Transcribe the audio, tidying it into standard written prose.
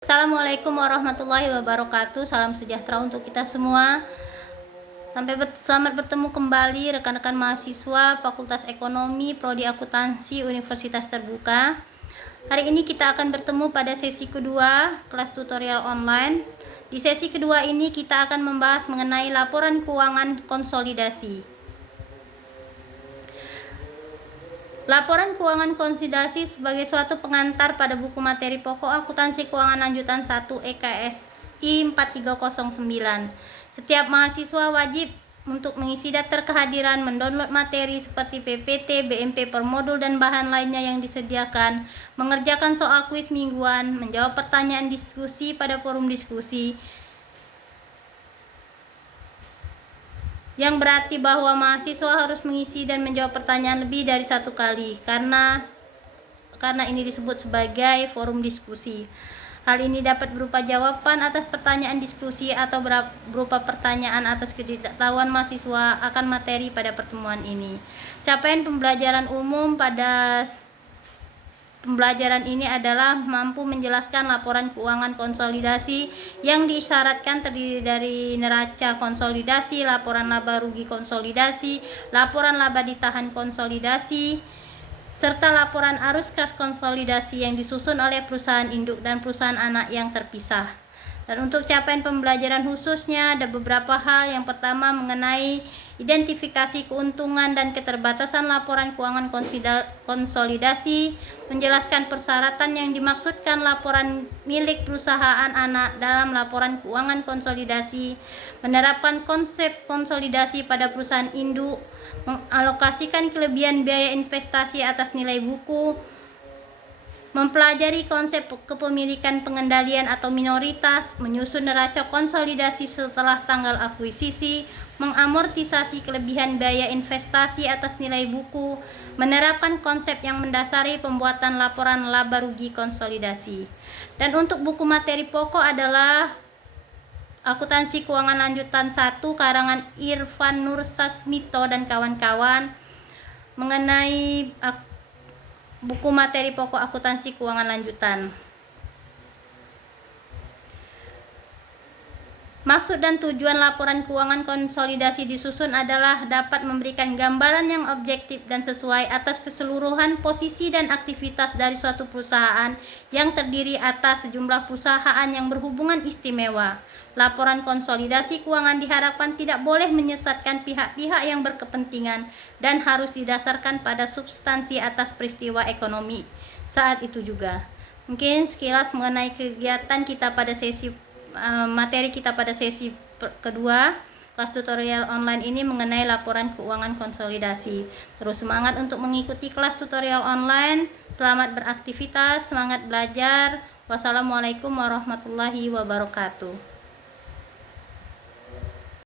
Assalamualaikum warahmatullahi wabarakatuh. Salam sejahtera untuk kita semua. Selamat bertemu kembali rekan-rekan mahasiswa Fakultas Ekonomi Prodi Akuntansi Universitas Terbuka. Hari ini kita akan bertemu pada sesi kedua kelas tutorial online. Di sesi kedua ini kita akan membahas mengenai laporan keuangan konsolidasi. Laporan keuangan konsolidasi sebagai suatu pengantar pada buku materi pokok akuntansi keuangan lanjutan 1 EKSI 4309. Setiap mahasiswa wajib untuk mengisi daftar kehadiran, mendownload materi seperti PPT, BMP per modul dan bahan lainnya yang disediakan, mengerjakan soal kuis mingguan, menjawab pertanyaan diskusi pada forum diskusi. Yang berarti bahwa mahasiswa harus mengisi dan menjawab pertanyaan lebih dari satu kali karena ini disebut sebagai forum diskusi. Hal ini dapat berupa jawaban atas pertanyaan diskusi atau berupa pertanyaan atas ketidaktahuan mahasiswa akan materi pada pertemuan ini. Capaian pembelajaran umum pada pembelajaran ini adalah mampu menjelaskan laporan keuangan konsolidasi yang disyaratkan terdiri dari neraca konsolidasi, laporan laba rugi konsolidasi, laporan laba ditahan konsolidasi, serta laporan arus kas konsolidasi yang disusun oleh perusahaan induk dan perusahaan anak yang terpisah. Dan untuk capaian pembelajaran khususnya ada beberapa hal. Yang pertama mengenai identifikasi keuntungan dan keterbatasan laporan keuangan konsolidasi, menjelaskan persyaratan yang dimaksudkan laporan milik perusahaan anak dalam laporan keuangan konsolidasi, menerapkan konsep konsolidasi pada perusahaan induk, mengalokasikan kelebihan biaya investasi atas nilai buku, mempelajari konsep kepemilikan pengendalian atau minoritas, menyusun neraca konsolidasi setelah tanggal akuisisi, mengamortisasi kelebihan biaya investasi atas nilai buku, menerapkan konsep yang mendasari pembuatan laporan laba rugi konsolidasi. Dan untuk buku materi pokok adalah Akuntansi Keuangan Lanjutan 1 karangan Irfan Nur Sasmito dan kawan-kawan mengenai buku materi pokok akuntansi keuangan lanjutan. Maksud dan tujuan laporan keuangan konsolidasi disusun adalah dapat memberikan gambaran yang objektif dan sesuai atas keseluruhan posisi dan aktivitas dari suatu perusahaan yang terdiri atas sejumlah perusahaan yang berhubungan istimewa. Laporan konsolidasi keuangan diharapkan tidak boleh menyesatkan pihak-pihak yang berkepentingan dan harus didasarkan pada substansi atas peristiwa ekonomi saat itu juga. Mungkin sekilas mengenai kegiatan kita pada materi kita pada sesi kedua kelas tutorial online ini mengenai laporan keuangan konsolidasi. Terus semangat untuk mengikuti kelas tutorial online. Selamat beraktivitas, semangat belajar. Wassalamualaikum warahmatullahi wabarakatuh.